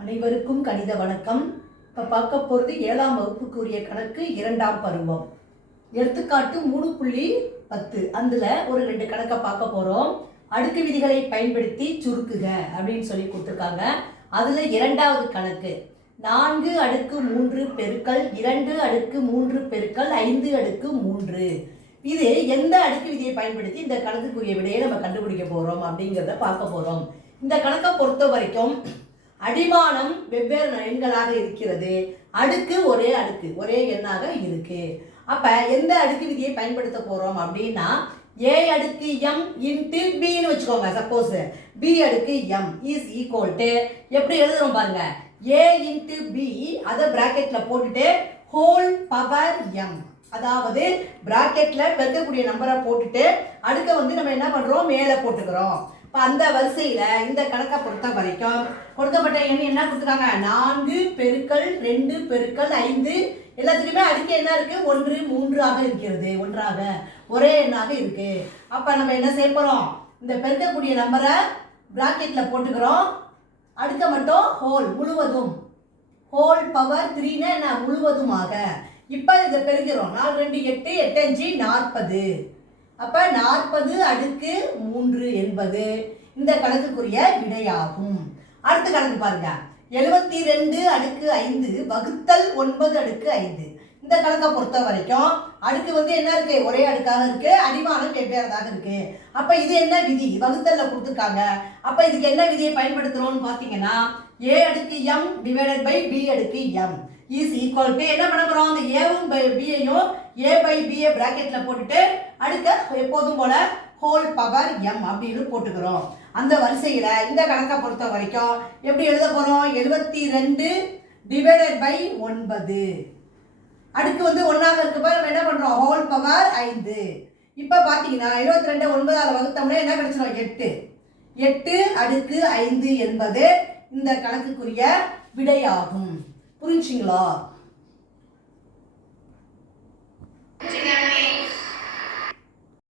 அனைவருக்கும் கணித வணக்கம். இப்போ பார்க்க போகிறது 7ஆம் வகுப்புக்குரிய கணக்கு 2ஆம் பருவம். எடுத்துக்காட்டு 3.10. அதில் ஒரு 2 கணக்கை பார்க்க போகிறோம். அடுக்கு விதிகளை பயன்படுத்தி சுருக்குக அப்படின்னு சொல்லி கொடுத்துருக்காங்க. அதில் 2வது கணக்கு 4 அடுக்கு 3 பெருக்கல் 2 அடுக்கு 3 பெருக்கல் 5 அடுக்கு 3. இது எந்த அடுக்கு விதியை பயன்படுத்தி இந்த கணக்குக்குரிய விடையை நம்ம கண்டுபிடிக்க போகிறோம் அப்படிங்கிறத பார்க்க போகிறோம். இந்த கணக்கை பொறுத்த வரைக்கும் அடிமானம் வெவ்வேறு எண்களாக இருக்கிறது, அடுக்கு ஒரே எண்ணாக இருக்கு. அப்ப எந்த அடுக்கு விதியை பயன்படுத்த போறோம் அப்படின்னா a அடுக்கு m இன்டு பின்னு வச்சுக்கோங்க. சப்போஸ் b அடுக்கு m இஸ் ஈக்குவல் டு எப்படி எழுதுறோம் பாருங்க, a இன்டு b அதை பிராக்கெட்ல போட்டுட்டு ஹோல் பவர் m, அதாவது பிராக்கெட்ல பெருக்கக்கூடிய நம்பரை போட்டுட்டு அடுக்க நம்ம என்ன பண்றோம், மேலே போட்டுக்கிறோம். இப்போ அந்த வரிசையில் இந்த கணக்கை பொறுத்த வரைக்கும் கொடுக்கப்பட்ட எண் என்ன கொடுத்துருக்காங்க, 4 பெருக்கல் 2 பெருக்கல் 5. எல்லாத்துலேயுமே அடுக்கு என்ன இருக்குது, 1 3 ஆக இருக்கிறது. ஒன்றாக ஒரே எண்ணாக இருக்கு. அப்போ நம்ம என்ன செய்ய போகிறோம், இந்த பெருக்கக்கூடிய நம்பரை பிராக்கெட்டில் போட்டுக்கிறோம். அடுக்க மட்டும் ஹோல் முழுவதும், ஹோல் பவர் 3னா என்ன முழுவதுமாக. இப்போ இதை பெருக்கிறோம். 4 2 8 8 5 40. அப்போ 40 அடுக்கு 3 என்பது இந்த கணக்குக்குரிய விடையாகும். அடுத்த கணக்கு பாருங்க, 72 அடுக்கு 5 வகுத்தல் 9 அடுக்கு 5. இந்த கணக்கை பொறுத்த வரைக்கும் அடுக்கு என்ன இருக்கு, ஒரே அடுக்காக இருக்கு, அடிமானம் வெவ்வேறதாக இருக்கு. அப்ப இது என்ன விதி, வகுத்தல்ல கொடுத்துருக்காங்க. அப்ப இதுக்கு என்ன விதியை பயன்படுத்துறோம்னு பாத்தீங்கன்னா a அடுக்கு m டிவைடட் பை b அடுக்கு m இஸ் ஈக்குவல் டு என்ன பண்ண போறோம், அந்த ஏவும் பியையும் a பை b பிராக்கெட்ல போட்டுட்டு அடுக்க எப்போதும் போல ஹோல் பவர் m அப்படின்னு போட்டுக்கிறோம். அந்த வரிசையில இந்த கணக்கை பொறுத்த வரைக்கும் எப்படி எழுத போறோம், 72 டிவைடட் பை 9. அடுக்கு ஒன்னாக இருக்கப்ப நம்ம என்ன பண்றோம், ஹோல் பவர் 5. இப்ப பாத்தீங்கன்னா 22 9ஆல் வகுத்தோம்னா என்ன கிடைச்சிடும், 8. 8 அடுக்கு 5 என்பது இந்த கணக்குக்குரிய விடையாகும். புரிஞ்சுங்களா?